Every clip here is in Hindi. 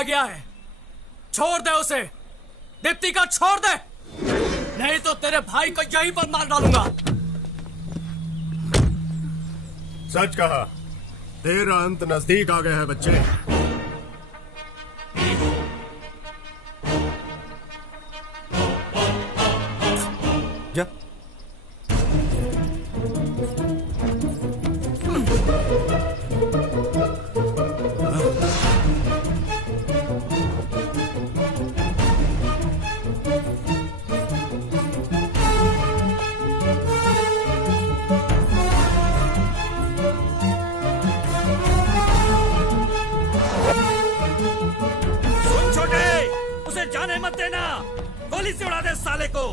आ गया है, छोड़ दे उसे। दीप्ति का छोड़ दे, नहीं तो तेरे भाई को यहीं पर मार डालूंगा। सच कहा, तेरा अंत नजदीक आ गया है बच्चे। जा। जाने मत देना, गोली से उड़ा दे साले को।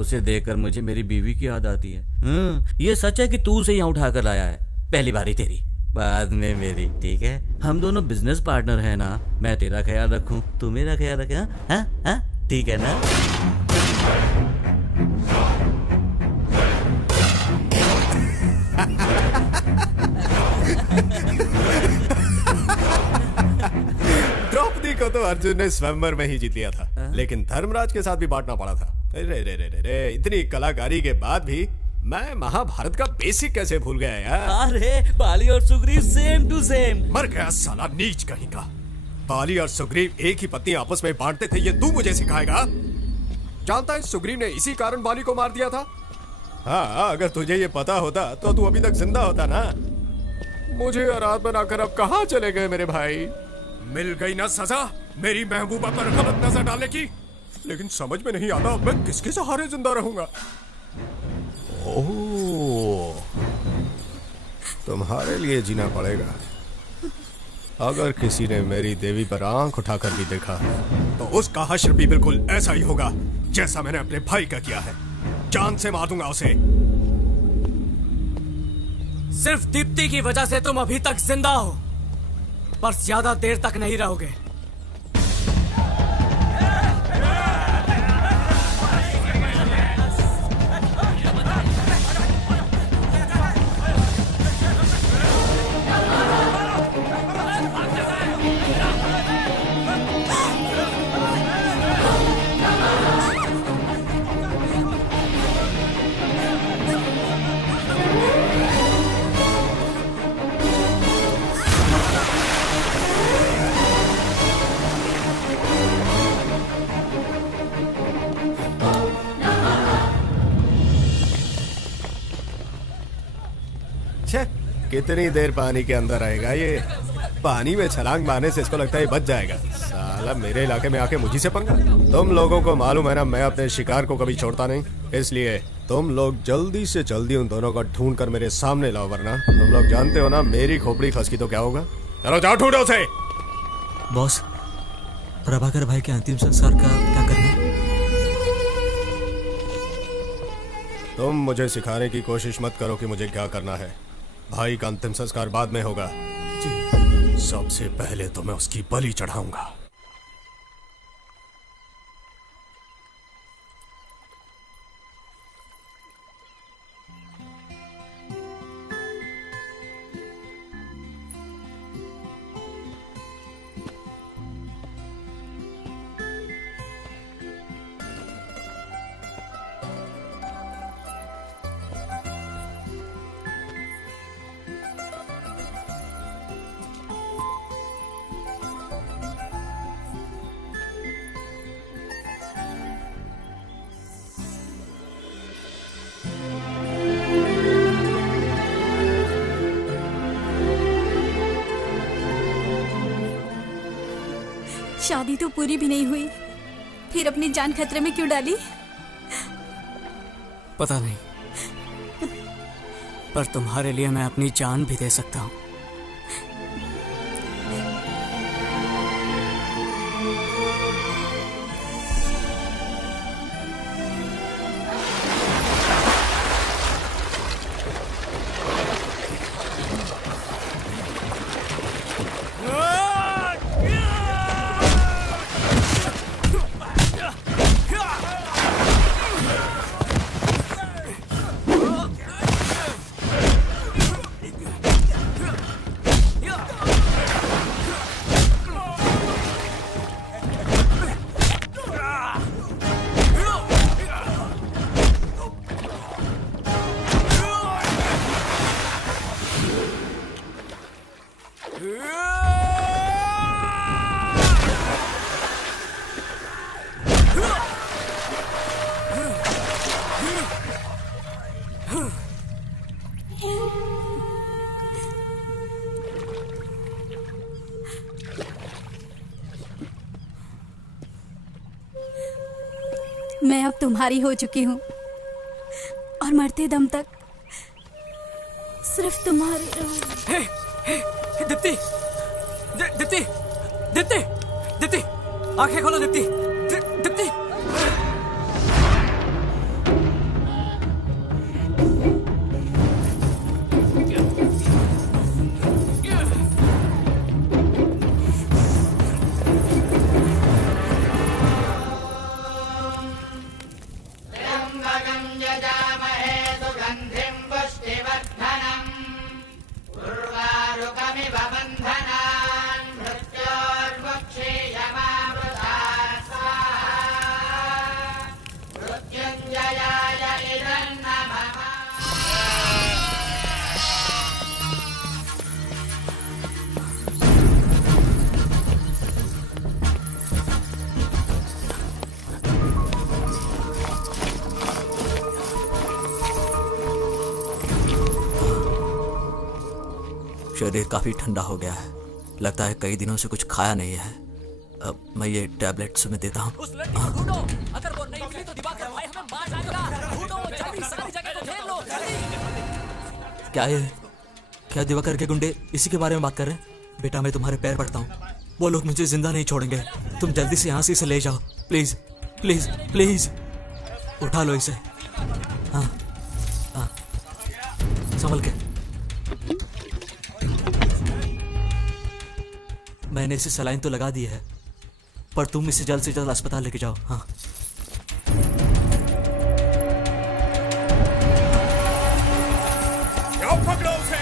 उसे देखकर मुझे मेरी बीवी की याद आती है। ये सच है कि तू उसे यहाँ उठा कर लाया है। पहली बारी तेरी, बाद में मेरी, ठीक है? हम दोनों बिजनेस पार्टनर हैं ना। मैं तेरा ख्याल रखूं, तू मेरा ख्याल रखे। हाँ, ठीक है ना? द्रौपदी को तो अर्जुन ने स्वयंवर में ही जीत लिया था, लेकिन धर्मराज के साथ भी बांटना पड़ा था। रे, इतनी कलाकारी के बाद भी मैं महाभारत का बेसिक कैसे भूल गया यार? अरे बाली और सुग्रीव सेम टू सेम। मर गया साला नीच कहीं का। बाली और सुग्रीव एक ही पत्नी आपस में बांटते थे, ये तू मुझे सिखाएगा? जानता है सुग्रीव ने इसी कारण बाली को मार दिया था। हाँ, अगर तुझे ये पता होता तो तू अभी तक जिंदा होता ना। मुझे आराध बनाकर अब कहाँ चले गए मेरे भाई? मिल गई ना सजा मेरी महबूबा पर गलत नजर डालने की। लेकिन समझ में नहीं आता अब मैं किसके सहारे जिंदा रहूंगा। ओह, तुम्हारे लिए जीना पड़ेगा। अगर किसी ने मेरी देवी पर आंख उठाकर भी देखा तो उसका हश्र भी बिल्कुल ऐसा ही होगा जैसा मैंने अपने भाई का किया है। जान से मार दूंगा उसे। सिर्फ दीप्ति की वजह से तुम अभी तक जिंदा हो, पर ज्यादा देर तक नहीं रहोगे। कितनी देर पानी के अंदर रहेगा ये? पानी में छलांग मारने से इसको लगता है बच जाएगा। साला मेरे इलाके में आके मुझी से पंगा। तुम लोगों को मालूम है ना, मैं अपने शिकार को कभी छोड़ता नहीं। इसलिए तुम लोग जल्दी से जल्दी उन दोनों को ढूंढ कर मेरे सामने लाओ, वरना तुम लोग जानते हो ना मेरी खोपड़ी खसकी तो क्या होगा। चलो जाओ ढूंढो उसे। बॉस, प्रभाकर भाई के अंतिम संस्कार का क्या करना है? तुम मुझे सिखाने की कोशिश मत करो कि मुझे क्या करना है। भाई का अंतिम संस्कार बाद में होगा। सबसे पहले तो मैं उसकी बलि चढ़ाऊंगा। शादी तो पूरी भी नहीं हुई, फिर अपनी जान खतरे में क्यों डाली? पता नहीं, पर तुम्हारे लिए मैं अपनी जान भी दे सकता हूँ। मैं अब तुम्हारी हो चुकी हूँ और मरते दम तक सिर्फ तुम्हारी रहूंगी। दीप्ति, दीप्ति, दीप्ति, दीप्ति, आंखें खोलो दीप्ति, दीप्ति। शरीर काफी ठंडा हो गया है, लगता है कई दिनों से कुछ खाया नहीं है। अब मैं ये टैबलेट्स में देता हूँ। उस लड़की को ढूंढो, अगर वो नहीं मिली तो दिवाकर भाई हमें मार डालेगा। ढूंढो जल्दी, सारी जगह को घेर लो जल्दी। क्या दिवाकर के गुंडे इसी के बारे में बात कर रहे हैं? बेटा मैं तुम्हारे पैर पड़ता हूँ, वो लोग मुझे जिंदा नहीं छोड़ेंगे। तुम जल्दी से यहाँ से इसे ले जाओ, प्लीज प्लीज प्लीज। उठा लो इसे। हाँ हाँ, संभल के। मैंने इसे सलाइन तो लगा दी है, पर तुम इसे जल्द से जल्द अस्पताल लेके जाओ। हाँ पकड़ो उसे।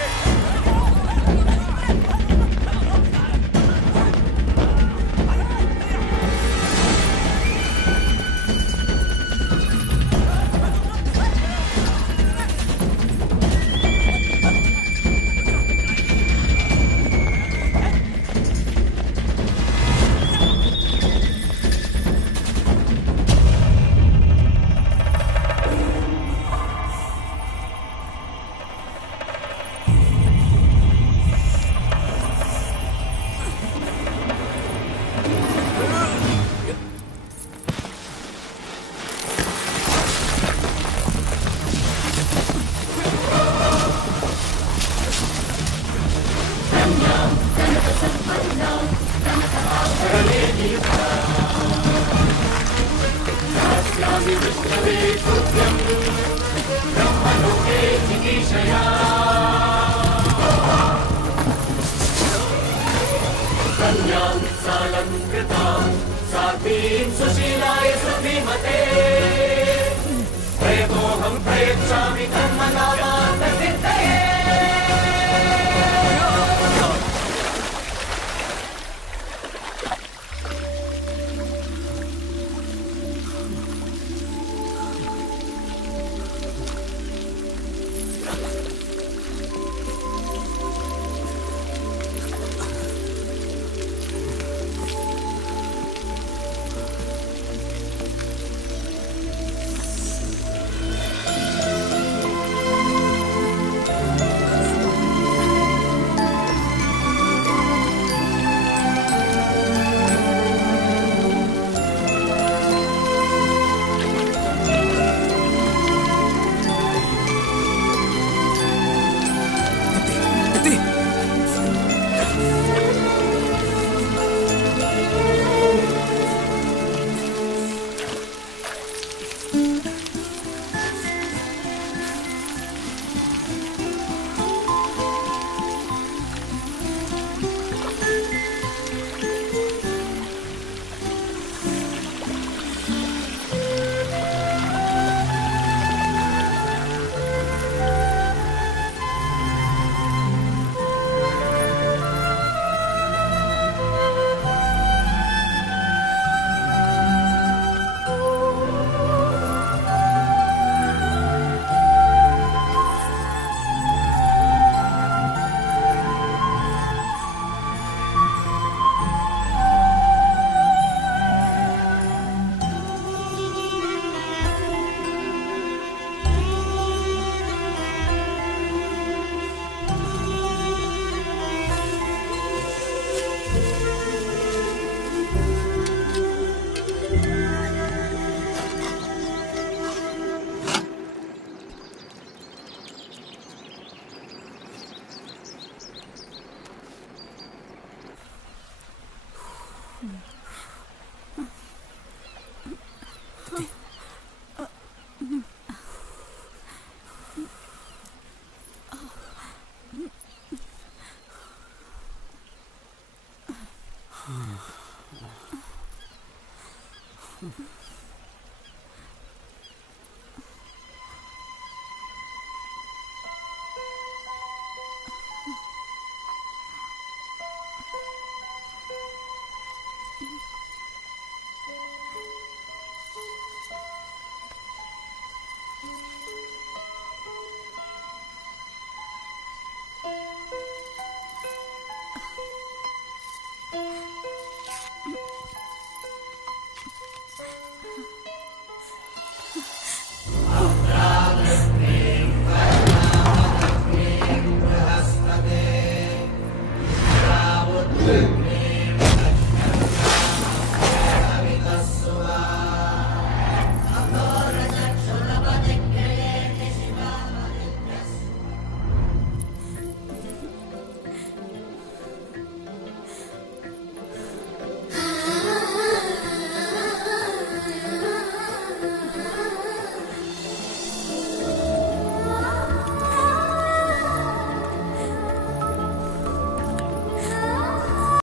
प्रेमोऽहं प्रयच्छामि कर्मणां